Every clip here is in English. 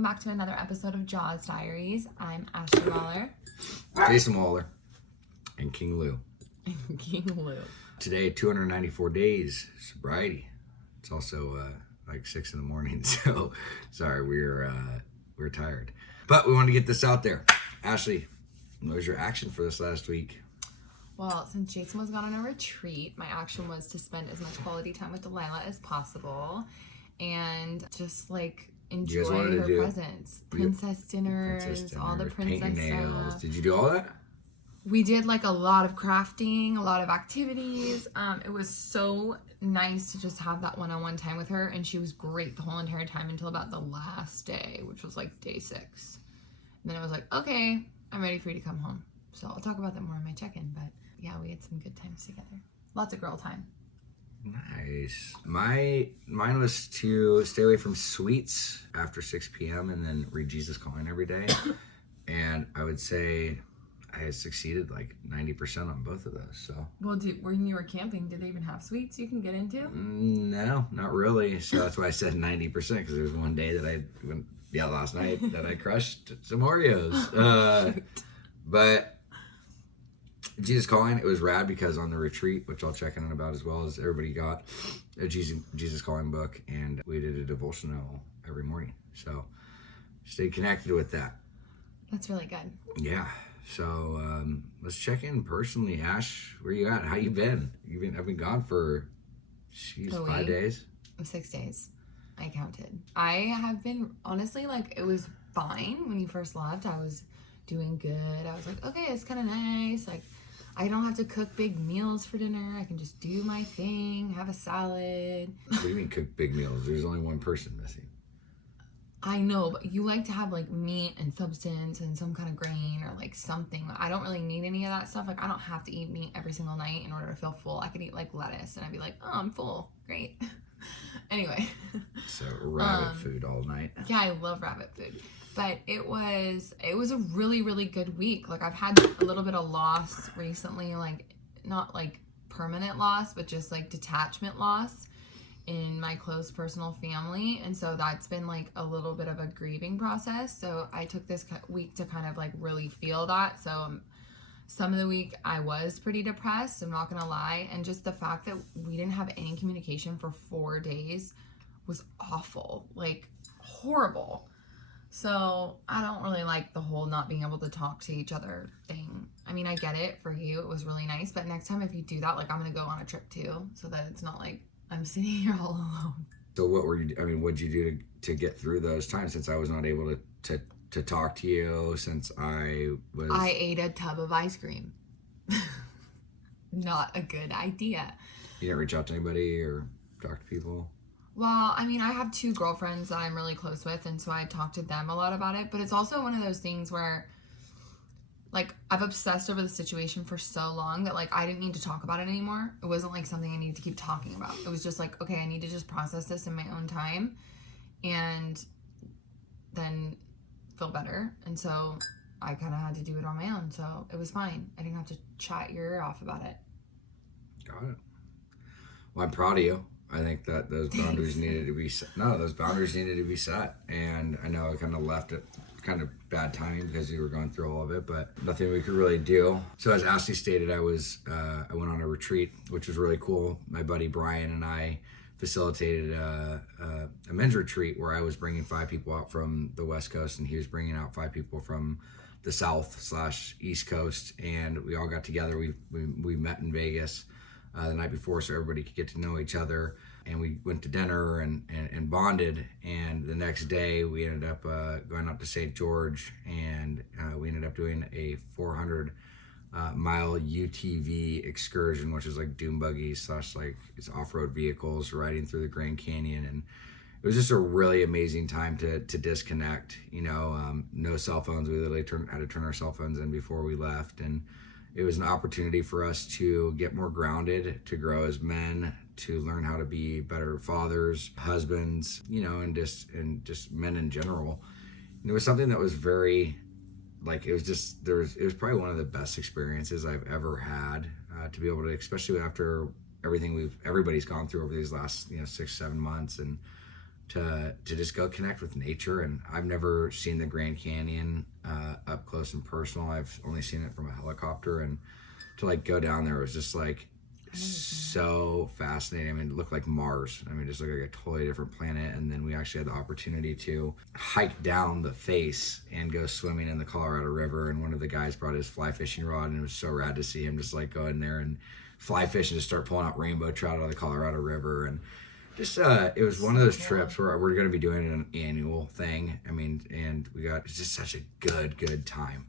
welcome back to another episode of JAWS Diaries. I'm Ashley Wahler. Jason Wahler. And King Lou. King Lou. Today, 294 days sobriety. It's also like 6 in the morning, so sorry, we're tired. But we want to get this out there. Ashley, what was your action for this last week? Well, since Jason was gone on a retreat, my action was to spend as much quality time with Delilah as possible and just like enjoy her presence. Princess dinners, all the princess nails. stuff. Did you do all that? We did like a lot of crafting, a lot of activities. It was so nice to just have that one-on-one time with her, and she was great the whole entire time until about the last day, which was like day 6. And then I was like, okay, I'm ready for you to come home. So I'll talk about that more in my check-in, but yeah, we had some good times together. Lots of girl time. Nice. Mine was to stay away from sweets after 6 p.m. and then read Jesus Calling every day. And I would say I had succeeded like 90% on both of those. So. Well, when you were camping, did they even have sweets you can get into? No, not really. So that's why I said 90%, because there was one day that last night that I crushed some Oreos. But Jesus Calling, it was rad because on the retreat, which I'll check in about as well, as everybody got a Jesus Calling book, and we did a devotional every morning. So stay connected with that. That's really good. Yeah. So let's check in personally. Ash, where you at? How you been? I've been gone for 5 days. 6 days. I counted. I have been, honestly, like, it was fine when you first left. I was doing good. I was like, okay, it's kind of nice. Like, I don't have to cook big meals for dinner. I can just do my thing, have a salad. What do you mean cook big meals? There's only one person missing. I know, but you like to have like meat and substance and some kind of grain or like something. I don't really need any of that stuff. Like, I don't have to eat meat every single night in order to feel full. I could eat like lettuce and I'd be like, oh, I'm full. Great. Anyway. So rabbit food all night. Yeah, I love rabbit food. But it was a really, really good week. Like, I've had a little bit of loss recently, like not like permanent loss, but just like detachment loss in my close personal family. And so that's been like a little bit of a grieving process. So I took this week to kind of like really feel that. So some of the week I was pretty depressed, I'm not gonna lie. And just the fact that we didn't have any communication for 4 days was awful, like horrible. So I don't really like the whole not being able to talk to each other thing. I mean, I get it for you. It was really nice. But next time if you do that, like, I'm going to go on a trip too, so that it's not like I'm sitting here all alone. So what'd you do to get through those times, since I was not able to talk to you, since I ate a tub of ice cream. Not a good idea. You didn't reach out to anybody or talk to people? Well, I mean, I have 2 girlfriends that I'm really close with, and so I talk to them a lot about it, but it's also one of those things where, like, I've obsessed over the situation for so long that, like, I didn't need to talk about it anymore. It wasn't, like, something I needed to keep talking about. It was just like, okay, I need to just process this in my own time and then feel better. And so I kind of had to do it on my own, so it was fine. I didn't have to chat your ear off about it. Got it. Well, I'm proud of you. I think that those boundaries needed to be set. No, those boundaries needed to be set. And I know I kind of left it kind of bad timing because you were going through all of it, but nothing we could really do. So as Ashley stated, I went on a retreat, which was really cool. My buddy Brian and I facilitated a men's retreat where I was bringing 5 people out from the West Coast, and he was bringing out 5 people from the South/East Coast, and we all got together. We met in Vegas the night before, so everybody could get to know each other, and we went to dinner and bonded. And the next day we ended up going up to St. George, and we ended up doing a 400 mile UTV excursion, which is like dune buggies / like it's off-road vehicles riding through the Grand Canyon. And it was just a really amazing time to disconnect. No cell phones. We literally had to turn our cell phones in before we left, and it was an opportunity for us to get more grounded, to grow as men, to learn how to be better fathers, husbands, and just men in general. And it was something that was very, like, it was probably one of the best experiences I've ever had, to be able to, especially after everything everybody's gone through over these last 6-7 months, and to just go connect with nature. And I've never seen the Grand Canyon up close and personal. I've only seen it from a helicopter, and to like go down there was just like so fascinating. I mean, it looked like Mars. I mean, it just looked like a totally different planet. And then we actually had the opportunity to hike down the face and go swimming in the Colorado River. And one of the guys brought his fly fishing rod, and it was so rad to see him just like go in there and fly fish and just start pulling out rainbow trout out of the Colorado River. And just it was one of those trips where we're going to be doing an annual thing. I mean, and it's just such a good time.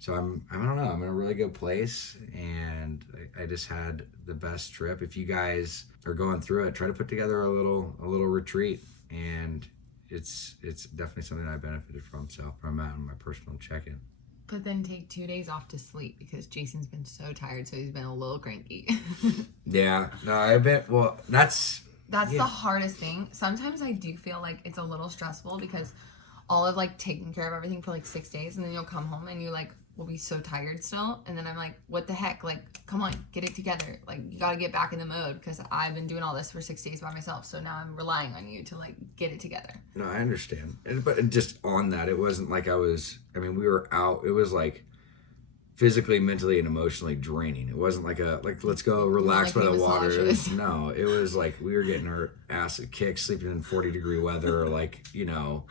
So I don't know, I'm in a really good place, and I just had the best trip. If you guys are going through it, try to put together a little retreat, and it's definitely something I benefited from. So I'm at my personal check-in. But then take 2 days off to sleep, because Jason's been so tired, so he's been a little cranky. Yeah, no, I bet. Well, that's the hardest thing. Sometimes I do feel like it's a little stressful, because all of like taking care of everything for like 6 days, and then you'll come home and you like will be so tired still, and then I'm like, what the heck, like, come on, get it together, like, you got to get back in the mode, because I've been doing all this for 6 days by myself, so now I'm relying on you to like get it together. No, I understand. But just on that, it wasn't like we were out, it was like physically, mentally, and emotionally draining. It wasn't like let's go relax by the water. No, it was like we were getting our ass kicked, sleeping in 40-degree weather, or like, you know,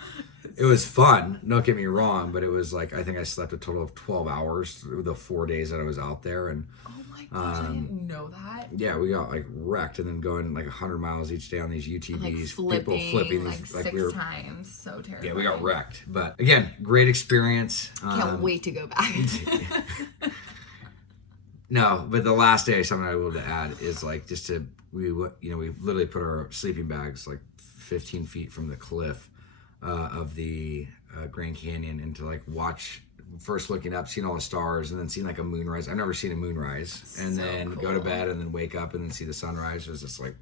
it was fun. Don't get me wrong, but it was like, I think I slept a total of 12 hours through the 4 days that I was out there. And oh my gosh, I didn't know that. Yeah, we got like wrecked, and then going like 100 miles each day on these UTVs, like people flipping like these, 6 times. So terrible. Yeah, we got wrecked. But again, great experience. Can't wait to go back. No, but the last day, something I will to add is like we literally put our sleeping bags like 15 feet from the cliff of the Grand Canyon, and to like watch, first looking up, seeing all the stars, and then seeing like a moonrise. I've never seen a moonrise. And then go to bed, and then wake up, and then see the sunrise. It was just like,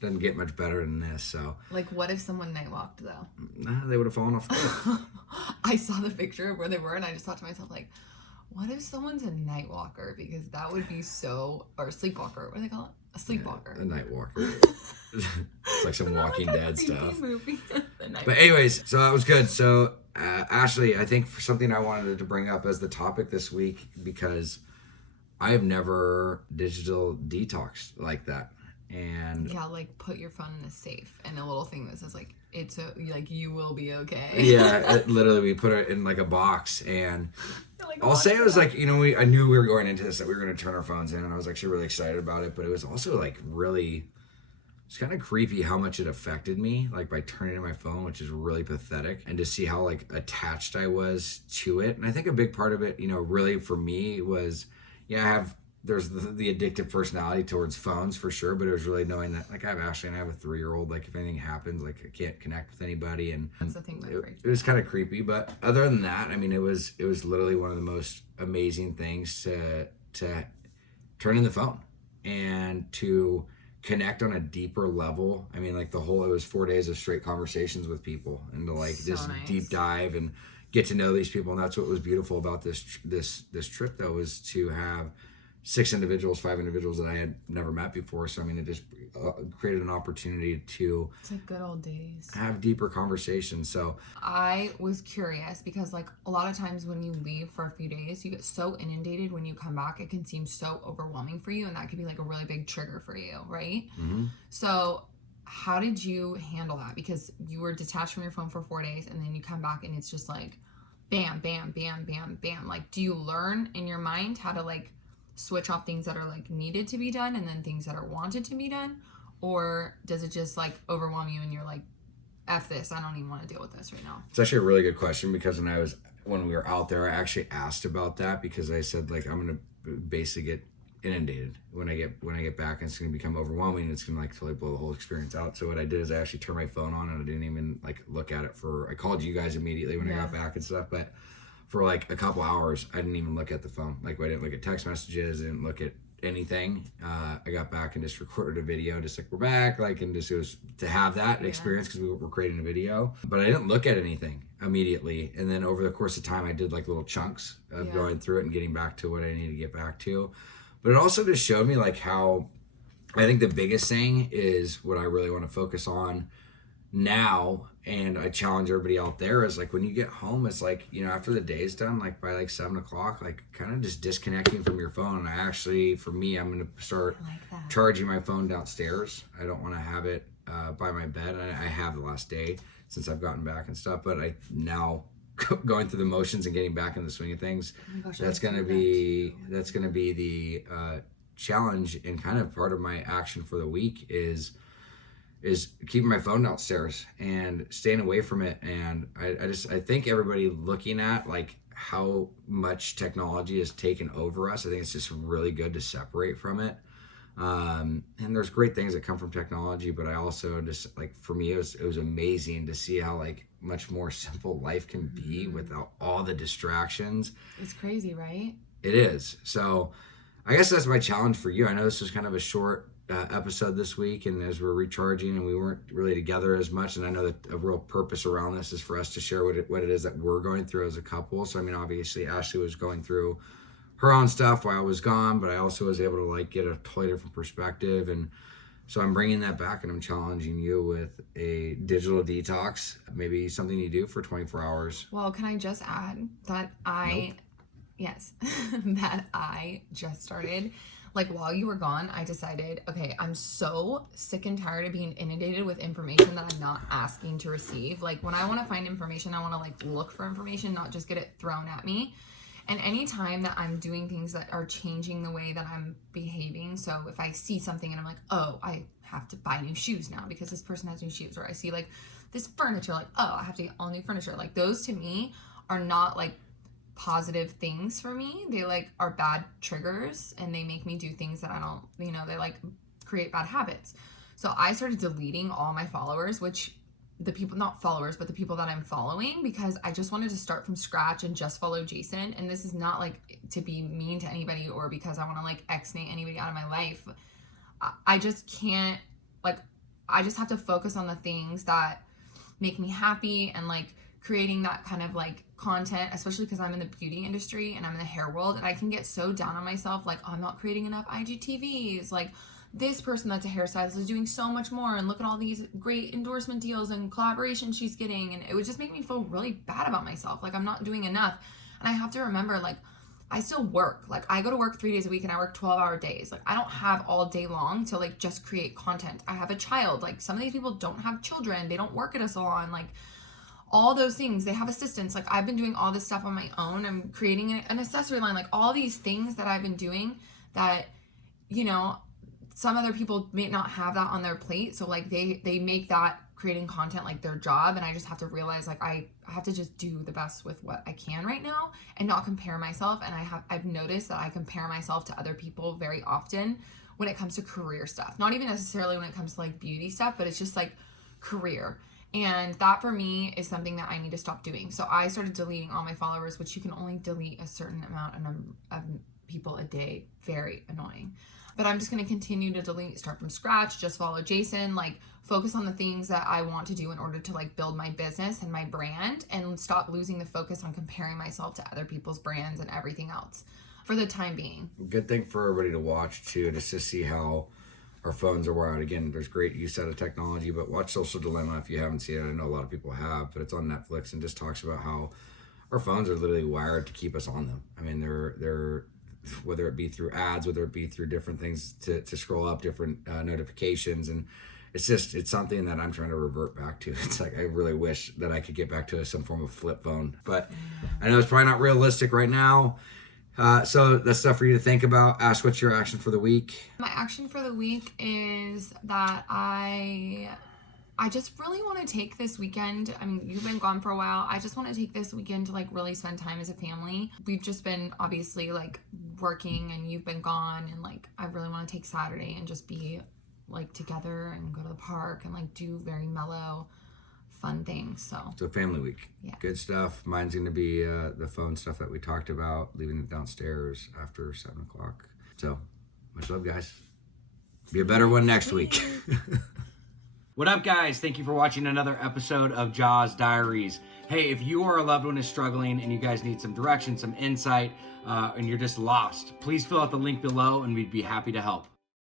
doesn't get much better than this. So like, what if someone night walked though? Nah, they would have fallen off the cliff. I saw the picture of where they were, and I just thought to myself, like, what if someone's a night walker? Because that would be or a sleepwalker. What do they call it? A sleepwalker. Yeah, a night walker. It's like some Walking Dead stuff. Movie. But anyways, so that was good. So Ashley, I think for something I wanted to bring up as the topic this week, because I have never digital detoxed like that. And yeah, like put your phone in a safe, and a little thing that says like, like you will be okay. Yeah, literally we put it in like a box, and like, I'll say it was like, I knew we were going into this, that we were going to turn our phones in, and I was actually really excited about it, but it was also like really, it's kind of creepy how much it affected me, like by turning in my phone, which is really pathetic, and to see how like attached I was to it. And I think a big part of it, really for me was, there's the addictive personality towards phones for sure, but it was really knowing that like I have Ashley and I have a 3-year-old, like if anything happens, like I can't connect with anybody, and that's the thing. It was kind of creepy, but other than that, I mean, it was literally one of the most amazing things to turn in the phone and to connect on a deeper level. I mean, like it was 4 days of straight conversations with people, and to like so just nice. Deep dive and get to know these people. And that's what was beautiful about this trip, though, was to have 5 individuals that I had never met before. So I mean, it just created an opportunity to, it's like good old days, have deeper conversations. So I was curious, because like a lot of times when you leave for a few days, you get so inundated. When you come back, it can seem so overwhelming for you, and that could be like a really big trigger for you, right? Mm-hmm. So how did you handle that? Because you were detached from your phone for 4 days, and then you come back and it's just like bam, bam, bam, bam, bam. Like, do you learn in your mind how to like switch off things that are like needed to be done, and then things that are wanted to be done? Or does it just like overwhelm you and you're like, F this, I don't even want to deal with this right now? It's actually a really good question, because when we were out there, I actually asked about that, because I said like, I'm going to basically get inundated when I get back, and it's going to become overwhelming, and it's going to like totally blow the whole experience out. So what I did is I actually turned my phone on, and I didn't even like look at it I called you guys immediately when I got back and stuff, but for like a couple hours, I didn't even look at the phone. Like, I didn't look at text messages, I didn't look at anything. I got back and just recorded a video, just like, we're back, like, and just, it was to have that experience, because we were creating a video, but I didn't look at anything immediately. And then over the course of time, I did like little chunks of going through it and getting back to what I needed to get back to. But it also just showed me like how, I think the biggest thing is what I really want to focus on now, and I challenge everybody out there, is like when you get home, it's like, you know, after the day's done, like by like 7 o'clock, like kind of just disconnecting from your phone. And I actually, for me, I'm going to start charging my phone downstairs. I don't want to have it by my bed. I have the last day since I've gotten back and stuff, but I now going through the motions and getting back in the swing of things. Oh my gosh, that's going to be the challenge, and kind of part of my action for the week is keeping my phone downstairs and staying away from it. And I think everybody looking at like how much technology has taken over us, I think it's just really good to separate from it. And there's great things that come from technology, but I also just, like, for me, it was amazing to see how like much more simple life can be without all the distractions. It's crazy, right? It is. So I guess that's my challenge for you. I know this was kind of a short episode this week, and as we're recharging and we weren't really together as much, and I know that a real purpose around this is for us to share what it is that we're going through as a couple. So I mean, obviously Ashley was going through her own stuff while I was gone, but I also was able to like get a totally different perspective. And so I'm bringing that back, and I'm challenging you with a digital detox, maybe something you do for 24 hours. Well, can I just add that yes, that I just started, like while you were gone, I decided, okay, I'm so sick and tired of being inundated with information that I'm not asking to receive. Like when I want to find information, I want to like look for information, not just get it thrown at me. And anytime that I'm doing things that are changing the way that I'm behaving, so if I see something and I'm like, oh, I have to buy new shoes now because this person has new shoes, or I see like this furniture, like, oh, I have to get all new furniture. Like those to me are not like positive things for me. They like are bad triggers, and they make me do things that I don't, you know, they like create bad habits. So I started deleting all my followers, which the people, not followers, but the people that I'm following, because I just wanted to start from scratch and just follow Jason. And this is not like to be mean to anybody or because I want to like X-nate anybody out of my life. I just can't, like, I just have to focus on the things that make me happy, and like creating that kind of like content, especially because I'm in the beauty industry and I'm in the hair world, and I can get so down on myself, like, oh, I'm not creating enough IGTVs, like this person that's a hairstylist is doing so much more, and look at all these great endorsement deals and collaborations she's getting, and it would just make me feel really bad about myself, like I'm not doing enough. And I have to remember, like, I still work. Like I go to work 3 days a week, and I work 12-hour days. Like I don't have all day long to like just create content. I have a child. Like some of these people don't have children, they don't work at a salon, like all those things, they have assistants. Like I've been doing all this stuff on my own. I'm creating an accessory line, like all these things that I've been doing that, you know, some other people may not have that on their plate. So like they make that creating content like their job, and I just have to realize like I have to just do the best with what I can right now and not compare myself. And I've noticed that I compare myself to other people very often when it comes to career stuff. Not even necessarily when it comes to like beauty stuff, but it's just like career. And that for me is something that I need to stop doing. So I started deleting all my followers, which you can only delete a certain amount of people a day. Very annoying. But I'm just going to continue to delete, start from scratch, just follow Jason, like focus on the things that I want to do in order to like build my business and my brand, and stop losing the focus on comparing myself to other people's brands and everything else for the time being. Good thing for everybody to watch too, just to see how our phones are wired. Again, there's great use out of technology, but watch Social Dilemma if you haven't seen it. I know a lot of people have, but it's on Netflix, and just talks about how our phones are literally wired to keep us on them. I mean, they're whether it be through ads, whether it be through different things to scroll up different notifications. And it's something that I'm trying to revert back to. It's like, I really wish that I could get back to some form of flip phone, but I know it's probably not realistic right now. So that's stuff for you to think about. Ash, what's your action for the week? My action for the week is that I just really want to take this weekend. I mean, you've been gone for a while. I just want to take this weekend to like really spend time as a family. We've just been obviously like working, and you've been gone, and like I really want to take Saturday and just be like together and go to the park and like do very mellow, fun things. So it's a family week. Yeah. Good stuff. Mine's going to be the phone stuff that we talked about, leaving it downstairs after 7 o'clock. So much love, guys. Be a better one next week. What up, guys? Thank you for watching another episode of JAWS Diaries. Hey, if you or a loved one is struggling and you guys need some direction, some insight, and you're just lost, please fill out the link below, and we'd be happy to help.